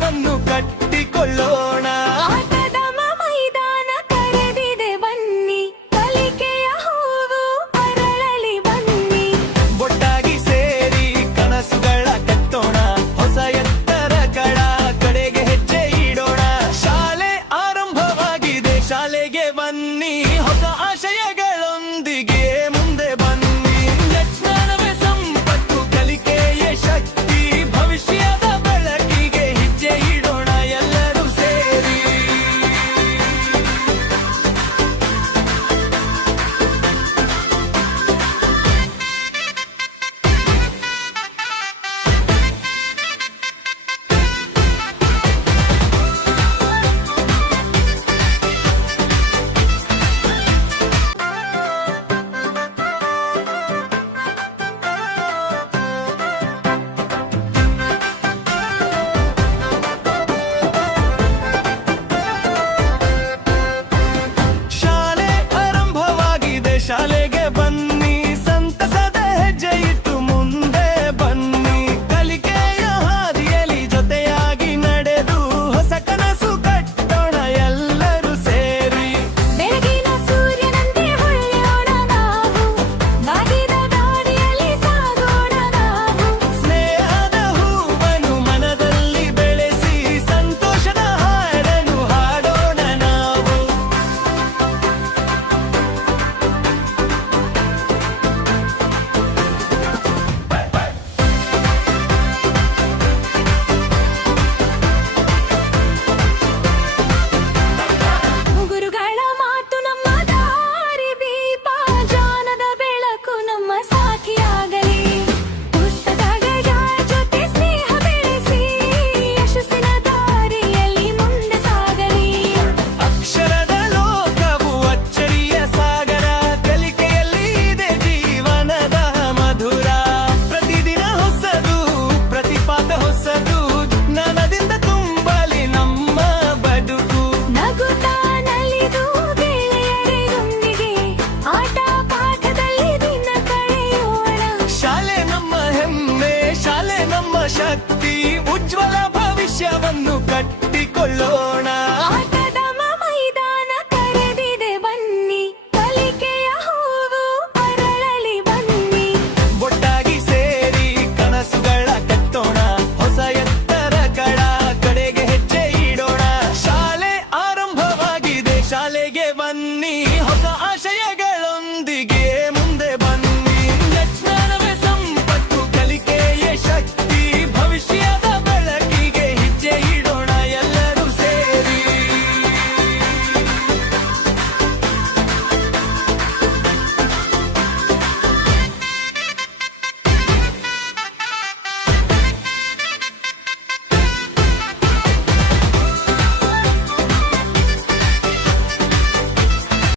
ಭವಿಷ್ಯವನ್ನು ಕಟ್ಟಿಕೊಳ್ಳೋಣ. ಮೈದಾನ ಕರೆದಿದೆ ಬನ್ನಿ, ಕಲಿಕೆಯ ಹೂವು ಅರಳಲಿ ಬನ್ನಿ. ಒಟ್ಟಾಗಿ ಸೇರಿ ಕನಸುಗಳ ಕಟ್ಟೋಣ, ಹೊಸ ಎತ್ತರಗಳ ಕಡೆಗೆ ಹೆಜ್ಜೆ ಇಡೋಣ. ಶಾಲೆ ಆರಂಭವಾಗಿದೆ, ಶಾಲೆಗೆ ಬನ್ನಿ, ಹೊಸ ಆಶಯಗಳೊಂದಿಗೆ ಮುಂದೆ ಬನ್ನಿ. ಜ್ಞಾನವೇ ಸಂಪತ್ತು, ಕಲಿಕೆಯೇ ಶಕ್ತಿ, ಭವಿಷ್ಯದ ಬೆಳಕಿಗೆ ಹೆಜ್ಜೆ ಇಡೋಣ ಎಲ್ಲರೂ ಸೇರಿ. ಶಾಲೆ ಆರಂಭವಾಗಿದೆ, ಶಾಲೆಗೆ ಬನ್ನಿ, ಸಂತಸದ ಹೆಜ್ಜೆ ಇಟ್ಟು ಮುಂದೆ ಬನ್ನಿ. ಕಲಿಕೆಯ ಹಾದಿಯಲ್ಲಿ ಜೊತೆಯಾಗಿ ನಡೆದು ಹೊಸ ಕನಸು ಕಟ್ಟೋಣ ಎಲ್ಲರೂ ಸೇರಿ. ಬೆಳಗಿನ ಸೂರ್ಯನಂತೆ ಹೊಳೆಯೋಣ ನಾವು, ಬಾಗಿದ ದಾರಿಯಲ್ಲಿ ಸಾಗೋಣ ನಾವು. ಸ್ನೇಹದ ಹೂವನ್ನು ಮನದಲ್ಲಿ ಬೆಳೆಸಿ, ಸಂತೋಷದ ಹಾಡನ್ನು ಹಾಡೋಣ ನಾವು. ಗುರುಗಳ ಮಾತು ನಮ್ಮ ದಾರಿ ದೀಪ, ಜ್ಞಾನದ ಬೆಳಕು ನಮ್ಮ ಸಾಥಿಯಾಗಲಿ. ಪುಸ್ತಕಗಳ ಜೊತೆ ಸ್ನೇಹ ಬೆಳೆಸಿ, ಯಶಸ್ಸಿನ ದಾರಿಯಲ್ಲಿ ಮುಂದೆ ಸಾಗಲಿ. ಅಕ್ಷರದ ಲೋಕವು ಅಚ್ಚರಿಯ ಸಾಗರ, ಕಲಿಕೆಯಲ್ಲಿ ಇದೆ ಜೀವನದ ಮಧುರ. ಪ್ರತಿದಿನ ಹೊಸದು, ಪ್ರತಿಪಾದ ಹೊಸದು, ಜ್ಞಾನದಿಂದ ತುಂಬಲಿ ನಮ್ಮ ಬದುಕು. ನಗುತ್ತಾ ನಲಿದು ಗೆಳೆಯರೊಂದಿಗೆ ಆಟ ಪಾಠದಲ್ಲಿ ದಿನ ಕಳೆಯೋಣ. ಶಾಲೆ ನಮ್ಮ ಹೆಮ್ಮೆ, ಶಾಲೆ ನಮ್ಮ ಶಕ್ತಿ, ಉಜ್ವಲ ಭವಿಷ್ಯವನ್ನು ಕಟ್ಟಿಕೊಳ್ಳೋಣ. ಆಟದ ಮೈದಾನ ಕರೆದಿದೆ ಬನ್ನಿ, ಕಲಿಕೆಯ ಹೂವು ಅರಳಲಿ ಬನ್ನಿ. ಒಟ್ಟಾಗಿ ಸೇರಿ ಕನಸುಗಳ ಕಟ್ಟೋಣ, ಹೊಸ ಎತ್ತರಗಳ ಕಡೆಗೆ ಹೆಜ್ಜೆ ಇಡೋಣ. ಶಾಲೆ ಆರಂಭವಾಗಿದೆ, ಶಾಲೆಗೆ ಬನ್ನಿ.